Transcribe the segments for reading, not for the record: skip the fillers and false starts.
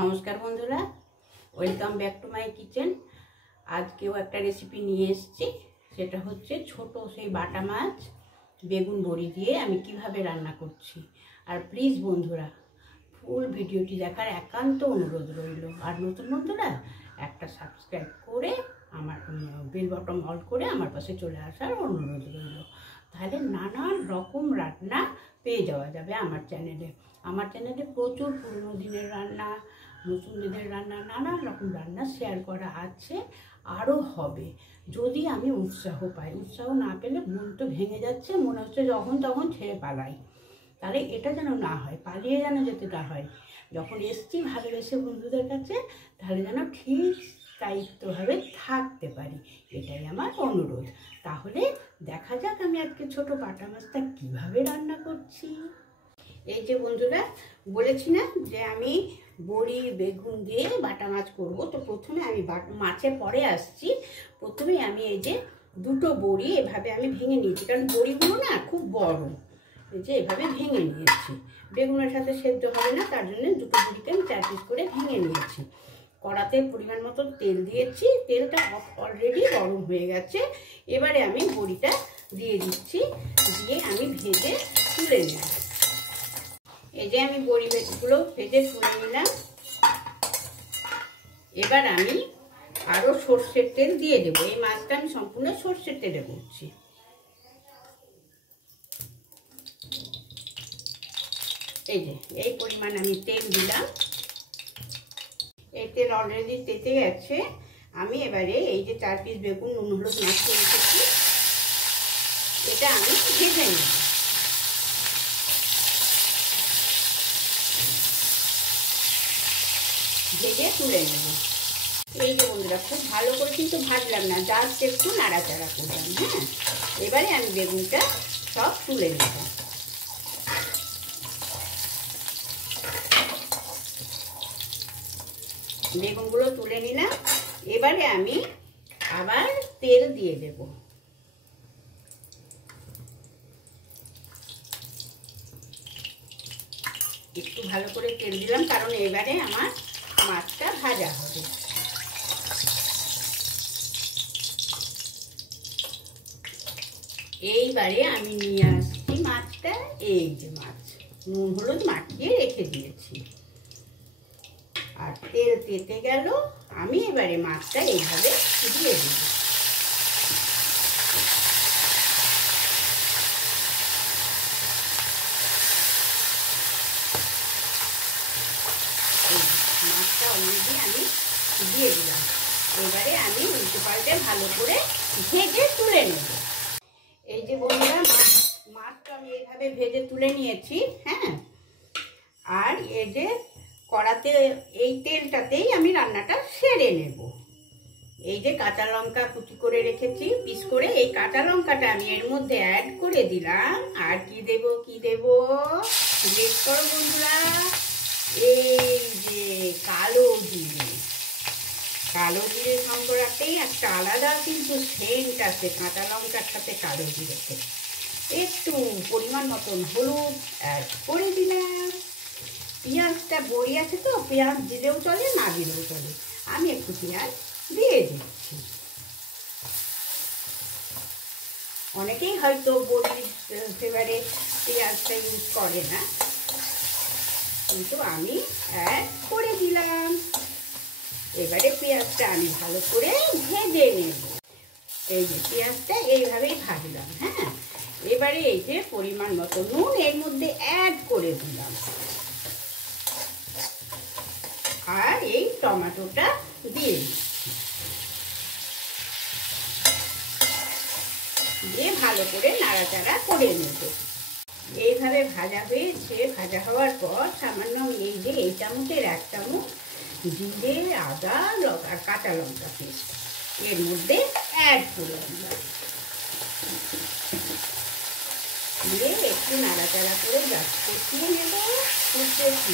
নমস্কার বন্ধুরা, welcome back to my kitchen. আজকেও একটা রেসিপি নিয়ে এসেছি। সেটা হচ্ছে ছোট সেই বাটা মাছ বেগুন বড়ি দিয়ে আমি কিভাবে রান্না করছি। আর প্লিজ বন্ধুরা, ফুল ভিডিওটি দেখার একান্ত অনুরোধ রইল। আর নতুন বন্ধুরা একটা সাবস্ক্রাইব করে আমার বেল বটন অল করে আমার পাশে চলে আসার অনুরোধ রইল। তাহলে নানান রকম রান্না পেয়ে যাওয়া যাবে আমার চ্যানেলে। আমার চ্যানেলে প্রচুর পুরনো দিনের রান্না, নতুন দিনের রান্না, নানান রকম রান্না শেয়ার করা আছে, আরও হবে যদি আমি উৎসাহ পাই। উৎসাহ না পেলে মন তো ভেঙে যাচ্ছে, মনে হচ্ছে যখন তখন ছেড়ে পালাই। তাহলে এটা যেন না হয়, পালিয়ে যেন যেতে না হয়। যখন এসছি ভালোবেসে বন্ধুদের কাছে, তাহলে যেন ঠিক দায়িত্বভাবে থাকতে পারি, এটাই আমার অনুরোধ। তাহলে দেখা যাক আমি আজকে ছোট বাটা মাছটা কীভাবে রান্না করছি। এই যে বন্ধুরা, বলেছি না যে আমি বড়ি বেগুন দিয়ে বাটা মাছ করব। তো প্রথমে আমি মাছে পরে আসছি। প্রথমে আমি এই যে দুটো বড়ি এভাবে আমি ভেঙে নিয়েছি, কারণ বড়িগুলো না খুব বড়। এই যে এভাবে ভেঙে নিয়েছি, বেগুনের সাথে সেদ্ধ হবে না, তার জন্য দুটো বড়িকে আমি 4 পিস করে ভেঙে নিয়েছি। কড়াতে পরিমাণ মতো তেল দিয়েছি, তেলটা অলরেডি গরম হয়ে গেছে। এবারে আমি বড়িটা দিয়ে দিচ্ছি, দিয়ে আমি ভেজে তুলে নিই। এই যে আমি বড়িগুলো ভেজে তুলে নিলাম। এবার আমি আরও সর্ষের তেল দিয়ে দেবো। এই মাছটা আমি সম্পূর্ণ সর্ষের তেলে করছি। এই যে এই পরিমাণ আমি তেল দিলাম। এই তেল অলরেডি তেতে গেছে। আমি এবারে এই যে 4 পিস বেগুন নুন হলুদ মাখিয়ে রেখেছি, এটা আমি ভেজে নেব। ভেজে তুলে নেব। এই যে বন্ধুরা, খুব ভালো করে কিন্তু ভাজলাম না, জাস্ট একটু নাড়াচাড়া করলাম। হ্যাঁ, এবারে আমি বেগুনটা সব তুলে নেব। বেগুনগুলো তুলে নিলাম। এবারে আমি আবার তেল দিয়ে দেব। একটু ভালো করে তেল দিলাম, কারণ এবারে আমার মাছটা ভাজা হবে। এইবারে আমি নিয়ে আসছি মাছটা। এই যে মাছ নুন হলুদ মাখিয়ে রেখে দিয়েছি। আর তেল তেতে গেল, আমি এবারে মাছটা এইভাবে দিয়ে দেব। মাছটা অলরেডি আমি দিয়ে দিলাম। এবারে আমি উল্টে পাল্টে ভালো করে ভেজে তুলে নেব। এই যে বন্ধুরা, মাছটা আমি এইভাবে ভেজে তুলে নিয়েছি। হ্যাঁ, আর এই যে কড়াতে এই তেলটাতেই আমি রান্নাটা সেরে নেব। এই যে কাঁচা লঙ্কা কুচি করে রেখেছি পিস করে, এই কাঁচা লঙ্কাটা আমি এর মধ্যে অ্যাড করে দিলাম। আর কি দেব, কি দেব জিজ্ঞেস করো বন্ধুরা, এই যে কালো জিরে। কালো জিরে সম্পর্কেই একটা আলাদা কিন্তু সেন্ট আছে কাঁচা লঙ্কার সাথে কালো জিরেতে। একটু পরিমাণ মতন হলুদ অ্যাড করে দিলাম। পেঁয়াজটা বড়ি আছে তো, পেঁয়াজ দিলেও চলে, না দিলেও চলে। আমি একটু পেঁয়াজ দিয়ে দিচ্ছি। অনেকেই হয়তো বড়ির ফ্লেভারে পেঁয়াজটা ইউজ করে না, কিন্তু আমি অ্যাড করে দিলাম। এবারে পেঁয়াজটা আমি ভালো করে ভেজে নেব। এই যে পেঁয়াজটা এইভাবেই ভাজলাম। হ্যাঁ, এবারে এই যে পরিমাণ মতো নুন এর মধ্যে অ্যাড করে দিলাম। আর এই টমেটোটা দিয়ে দিচ্ছি, দিয়ে ভালো করে নাড়াচাড়া করে নেব। এইভাবে ভাজা হয়েছে। ভাজা হওয়ার পর সামান্য এই যে এই চামচের 1 চামচ জিরে, আদা আর কাঁচা লঙ্কা পেস্ট এর মধ্যে অ্যাড করে দিলাম। দিয়ে একটু নাড়াচাড়া করে জাস্ট কষিয়ে নেব।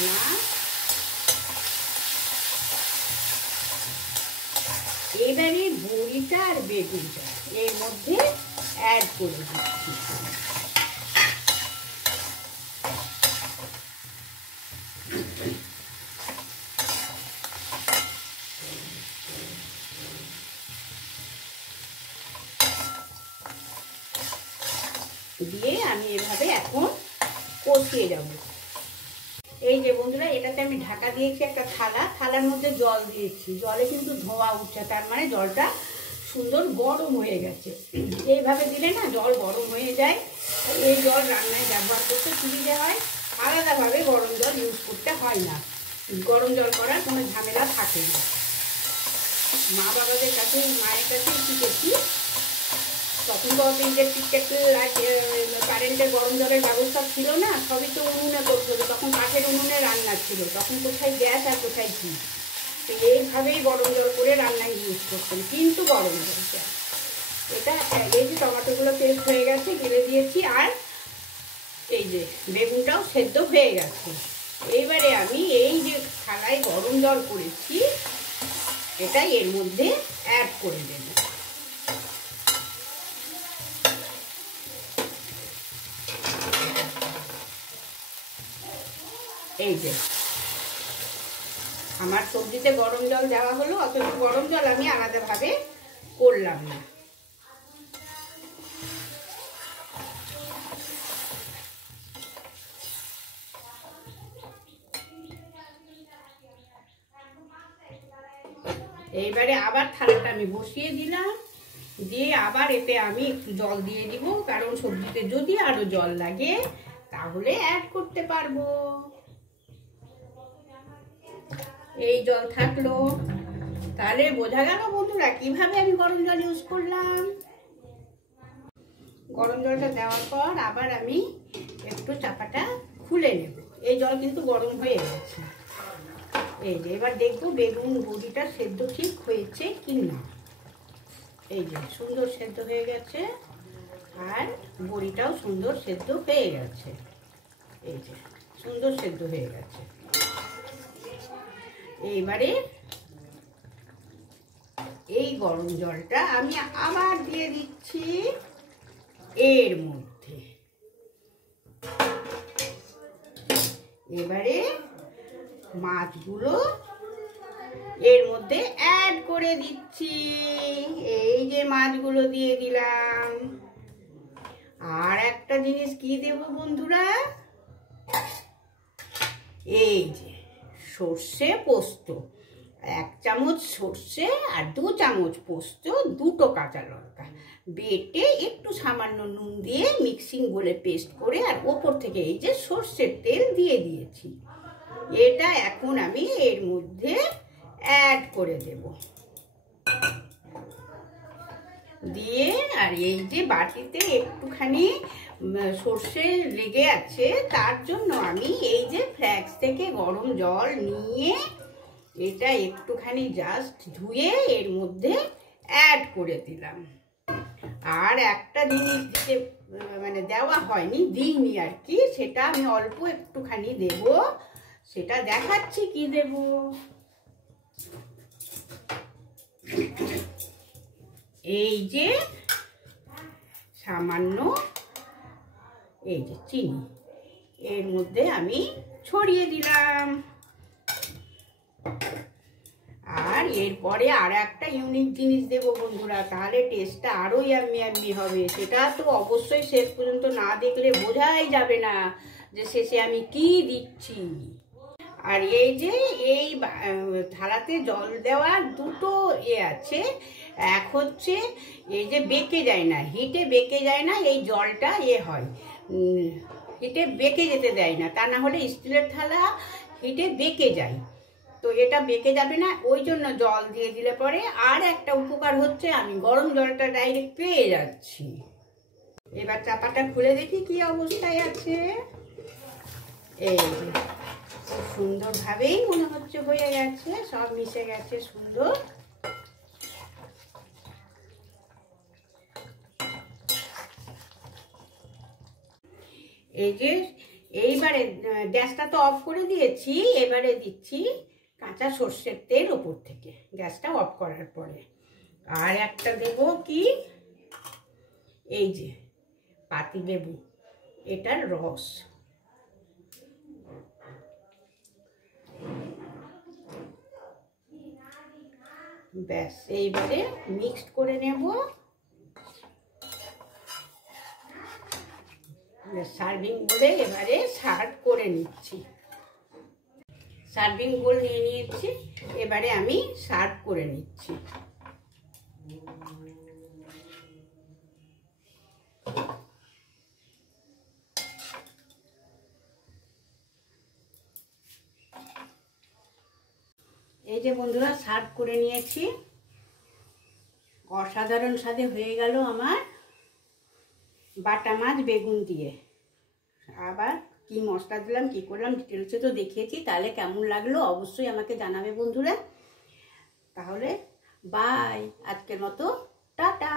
না, এবারে বড়িটা আর বেগুনটা এর মধ্যে অ্যাড করে দিচ্ছি। আমি এভাবে এখন কষিয়ে যাব। এই যে বন্ধুরা, এটাতে আমি ঢাকা দিয়েছি একটা থালার মধ্যে জল দিয়েছি, জলে কিন্তু ধোঁয়া উঠছে, তার মানে জলটা সুন্দর গরম হয়ে গেছে। এইভাবে দিলে না জল গরম হয়ে যায়, এই জল রান্নায় ব্যবহার করতে সুবিধে হয়, আলাদাভাবে গরম জল ইউজ করতে হয় না, গরম জল করার কোনো ঝামেলা থাকে না। মা বাবাদের কাছে, মায়ের কাছেই শিখেছি, তখন তো অত ইলেকট্রিক কেটল কারেন্টের গরম জলের ব্যবস্থা ছিল না, সবই তো উনুনে করতে হতো, তখন কাঠের উনুনে রান্না ছিল, তখন কোথায় গ্যাস আর কোথায় কি, তো এইভাবেই গরম জল করে রান্নায় ইউজ করতেন, কিন্তু গরম জলটা এটা। এই যে টমেটোগুলো পেস্ট হয়ে গেছে, গেলে দিয়েছি, আর এই যে বেগুনটাও সেদ্ধ হয়ে গেছে। এইবারে আমি এই যে থালায় গরম জল করেছি এটা এর মধ্যে অ্যাড করে দেব। এই যে আমার সবজিতে গরম জল দেওয়া হলো, অথচ গরম জল আমি আলাদাভাবে করলাম না। এইবারে আবার থালাটা আমি বসিয়ে দিলাম, দিয়ে আবার এতে আমি একটু জল দিয়ে দিব, কারণ সবজিতে যদি আরো জল লাগে তাহলে অ্যাড করতে পারবো। এই জল থাকলো, তাহলে বোঝা গেল বন্ধুরা কিভাবে আমি গরম জল ইউজ করলাম। গরম জলটা দেওয়ার পর আবার আমি একটু চাপাটা খুলে নেব। এই জল কিন্তু গরম হয়ে গেছে। এই যে এবার দেখবো বেগুন বড়িটা সেদ্ধ ঠিক হয়েছে কি না। এই যে সুন্দর সেদ্ধ হয়ে গেছে, আর বড়িটাও সুন্দর সেদ্ধ হয়ে গেছে। এই যে সুন্দর সেদ্ধ হয়ে গেছে। এইবারে এই গরম জলটা আমি আবার দিয়ে দিচ্ছি এর মধ্যে। এবারে মাছগুলো এর মধ্যে অ্যাড করে দিচ্ছি। এই যে মাছগুলো দিয়ে দিলাম। আর একটা জিনিস কি দেব বন্ধুরা, এই যে সর্ষে পোস্ত, 1 চামচ সর্ষে আর 2 চামচ পোস্ত, 2টো কাঁচা লঙ্কা বেটে একটু সামান্য নুন দিয়ে মিক্সিং বলে পেস্ট করে, আর ওপর থেকে এই যে সর্ষের তেল দিয়ে দিয়েছি। এটা এখন আমি এর মধ্যে অ্যাড করে দেব, দিয়ে আর এই যে বাটিতে একটুখানি সর্ষে লেগে আছে, তার জন্য আমি এই যে ফ্ল্যাক্স থেকে গরম জল নিয়ে এটা একটুখানি জাস্ট ধুয়ে এর মধ্যে অ্যাড করে দিলাম। আর একটা জিনিস দিতে মানে দেওয়া হয়নি, দিইনি আর কি, সেটা আমি অল্প একটুখানি দেব, সেটা দেখাচ্ছি কি দেব। এই যে সামান্য এই যে চিনি এর মধ্যে আমি ছড়িয়ে দিলাম। আর এরপরে আর একটা ইউনিক জিনিস দেবো বন্ধুরা, তাহলে টেস্টটা আরো ইয়াম্মি ইয়াম্মি হবে। সেটা তো অবশ্যই শেষ পর্যন্ত না দেখলে বোঝাই যাবে না যে শেষে আমি কি দিচ্ছি। আর এই যে এই থালাতে জল দেওয়ার 2টো আছে, এক হচ্ছে এই যে বেঁকে যায় না, হিটে বেঁকে যায় না, এই জলটা হয় হিটে বেঁকে যেতে দেয় না, তা না হলে স্টিলের থালা হিটে বেঁকে যায়, তো এটা বেঁকে যাবে না, ওই জন্য জল দিয়ে দিলে পরে আর একটা উপকার হচ্ছে আমি গরম জলটা ডাইরেক্ট পেয়ে যাচ্ছি। এবার চাপাটা খুলে দেখি কি অবস্থায় আছে। এই খুব সুন্দরভাবেই মনে হচ্ছে হয়ে গেছে, সব মিশে গেছে সুন্দর। এই যে এইবারে গ্যাসটা তো অফ করে দিয়েছি, এবারে দিচ্ছি কাঁচা সর্ষের তেল ওপর থেকে, গ্যাসটা অফ করার পরে। আর একটা দেব কি, এই যে পাতিলেবু, এটার রস। ব্যাস এইবারে মিক্সড করে নেব। সার্ভিং বোলে এবারে সার্ভ করে নিচ্ছি। সার্ভিং বোল নিয়ে নিয়েছি, এবারে আমি সার্ভ করে নিচ্ছি। এই যে বন্ধুরা সার্ভ করে নিয়েছি। অসাধারণ স্বাদে হয়ে গেল আমার বাটা মাছ বেগুন দিয়ে। আবার কি মশলা দিলাম কি করলাম ডিটেলসে তো দেখিয়েছি, তাহলে কেমন লাগলো অবশ্যই আমাকে জানাবে বন্ধুরা। তাহলে বাই, আজকের মতো টাটা।